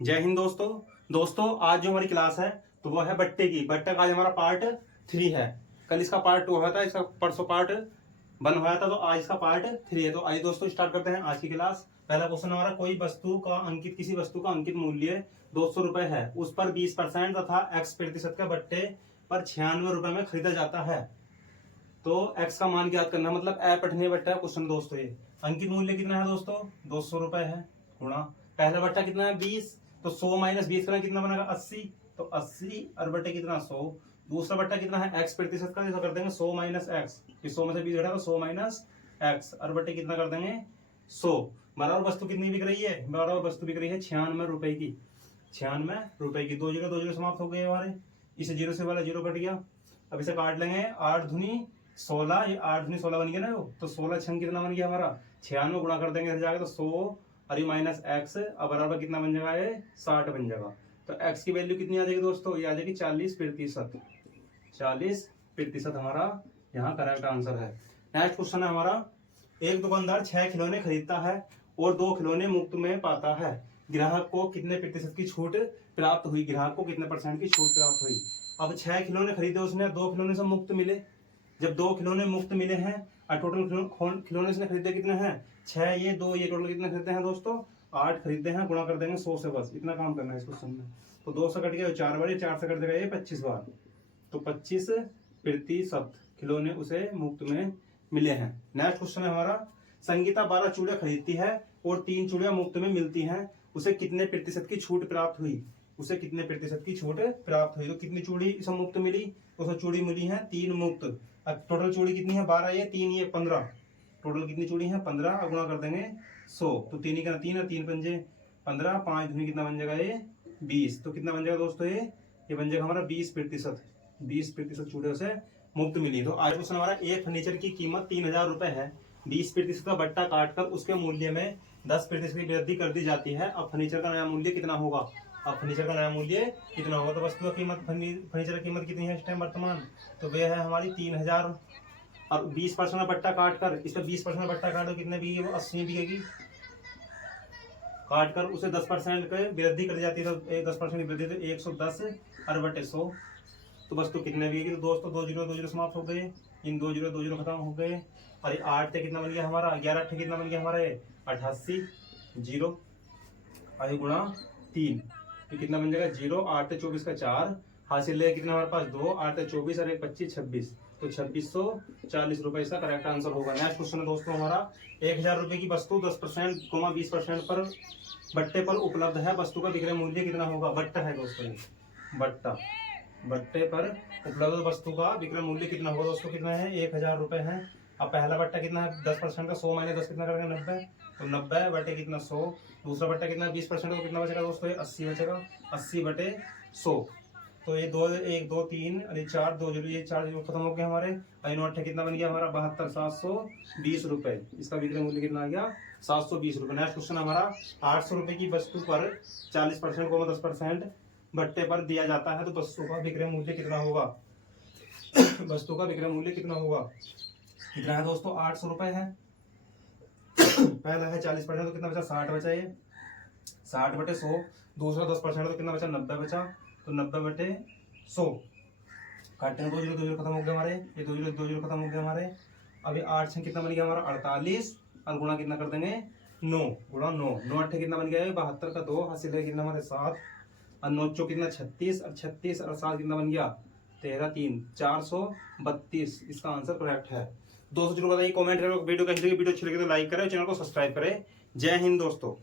जय हिंद दोस्तों आज जो हमारी क्लास है तो वो है बट्टे की। बट्टे का आज हमारा पार्ट 3 है। कल इसका पार्ट 2 हुआ था, इसका परसों पार्ट 1 हुआ था, तो आज इसका पार्ट 3 है। तो आइए दोस्तों स्टार्ट करते हैं आज की क्लास। पहला क्वेश्चन हमारा, कोई वस्तु का अंकित किसी वस्तु का अंकित मूल्य 200 रुपए है, उस पर 20% तथा x% का बट्टे पर 96 रुपए में खरीदा जाता है, तो x का मान ज्ञात करना। मतलब ए पठनीय बट्टा है क्वेश्चन दोस्तों। ये अंकित मूल्य कितना है दोस्तों, 200 रुपए है, गुणा पहला बट्टा कितना है 20, तो 100 माइनस 20 करना कितना बनेगा 80, तो 80 और बट्टे कितना 100। दूसरा बट्टा कितना है x% का, जैसा कर देंगे 100 माइनस एक्स, 100 में से 20 घटा तो 100 माइनस एक्स, और बट्टे कितना कर देंगे 100। बराबर वस्तु कितनी बिक रही है, बराबर वस्तु बिक रही है 96 रुपए की, 96 रुपए की। दो जीरो समाप्त हो गए हमारे, इसे जीरो से वाला जीरो कट गया। अब इसे काट लेंगे, 8 दूनी 16, ये 8 दूनी 16 बन गया ना, तो 16 छंग कितना बन गया हमारा 96, गुणा कर देंगे जाएगा तो 100 और ये माइनस एक्स, अब बराबर कितना बन जाएगा ये 60 बन जाएगा। तो एक्स की वैल्यू कितनी आ जाएगी दोस्तों, ये आ जाएगी 40%। 40% हमारा यहाँ करेक्ट आंसर है। नेक्स्ट क्वेश्चन है हमारा, एक दुकानदार 6 खिलौने खरीदता है और 2 खिलौने मुफ्त में पाता है, ग्राहक को कितने प्रतिशत की छूट प्राप्त हुई, ग्राहक को कितने % की छूट प्राप्त हुई। अब 6 खिलौने खरीदे उसने, 2 खिलौने से मुफ्त मिले। जब 2 खिलौने मुफ्त मिले हैं और टोटल खिलौने इसने खरीदे कितने हैं 6, ये 2, ये टोटल कितने खरीदे हैं दोस्तों 8 खरीदे हैं। गुणा कर देंगे 100 से, बस इतना काम करना है इस क्वेश्चन में। तो 2 से कट गया 4 बार, 4 से कट देगा ये 25 बार, तो 25% खिलौने उसे मुफ्त में मिले हैं। नेक्स्ट क्वेश्चन है हमारा, संगीता 12 चूड़ियां खरीदती है और 3 चूड़ियां मुफ्त में मिलती हैं, उसे कितने प्रतिशत की छूट प्राप्त हुई, उसे कितने प्रतिशत की छूट प्राप्त हुई। तो कितनी चूड़ी इसे मुफ्त मिली, तो उसे चूड़ी मिली है 3 मुफ्त। अब टोटल चूड़ी कितनी है 12, ये 3, ये 15, टोटल कितनी चूड़ी है 15, अब गुणा कर देंगे 100, तो 3 ही का 3 और 3 पंजे 15, 5 दूनी कितना बन जाएगा ये 20, तो कितना बन जाएगा दोस्तों ये बन जाएगा हमारा 20% चूड़े उसे मुफ्त मिली। तो आज क्वेश्चन हमारा, एक फर्नीचर की कीमत 3000 रुपए है, 20% का बट्टा काटकर उसके मूल्य में 10% की वृद्धि कर दी जाती है, अब फर्नीचर का नया मूल्य कितना होगा। अब फर्नीचर का नया मूल्य कितना होगा, तो वस्तु का कीमत, फर्नीचर की कीमत कितनी है इस टाइम वर्तमान, तो वह है हमारी 3000, और 20% का बट्टा काट कर, इस पर 20% का बट्टा काटो कितने बिकेगी, वो 80 बिकेगी। काट कर उसे 10% की वृद्धि कर जाती है, तो 10% की वृद्धि तो 110 और बटे 100, तो वस्तु कितने बिकेगी। तो दोस्तों 2 जीरो समाप्त हो गए, इन 2 जीरो खत्म हो गए, और ये 8 से कितना बन गया हमारा 11, 8 कितना बन गया हमारा ये 88 जीरो, और गुणा 3, तो कितना बन जाएगा 0, 8 से 24 का 4 हासिल है, कितना हमारे पास 2, 8 से 24 और 1 25 26, तो 2640 रुपए इसका करेक्ट आंसर होगा। नेक्स्ट क्वेश्चन है दोस्तों हमारा, 1000 रुपए की वस्तु 10% 20% पर बट्टे पर उपलब्ध है, वस्तु का विक्रय मूल्य कितना होगा। बट्टा है दोस्तों, बट्टे पर उपलब्ध वस्तु का विक्रय मूल्य कितना होगा दोस्तों, कितना है 1000 रुपए है। अब पहला बट्टा कितना है 10% का, 100 माइनस 10 कितना करेगा 90, तो 90 बटे कितना 100। दूसरा बट्टा कितना 20% का, कितना बचेगा दोस्तों 80 बचेगा, 80 बटे 100, तो ये 2 1 2 3 और 4 2 जीरो, ये 4 जीरो खत्म हो गया हमारे। और कितना बन गया हमारा 72 720 रुपए, इसका विक्रय मूल्य कितना आ गया 720 रुपए। नेक्स्ट क्वेश्चन हमारा, 800 रुपए की वस्तु पर 40% को 10% बट्टे पर दिया जाता है, तो वस्तु का विक्रय मूल्य कितना होगा। वस्तु का विक्रय मूल्य कितना होगा, कितना है दोस्तों 800 रुपए है। पहला है 40%, तो कितना बचा 60 बचा, ये 60 बटे 100। दूसरा 10%, तो कितना बचा 90 बचा, तो 90 बटे 100। काटते हैं 2 जीरो खत्म हो गए हमारे, ये 2 जीरो खत्म हो गए हमारे। अभी 8 से कितना बन गया हमारा 48, और गुणा कितना कर देंगे 9, गुणा 9, 9 8 कितना बन गया है 72 का 2 हासिल है, कितना हमारे 7, और 9 चौ कितना 36, और 36 और 7 कितना बन गया 13 3 432, इसका आंसर करेक्ट है। दोस्तों जरूर बताइए कमेंट करें, वीडियो कैसी लगी, वीडियो अच्छी लगी तो लाइक करें, चैनल को सब्सक्राइब करें। जय हिंद दोस्तों।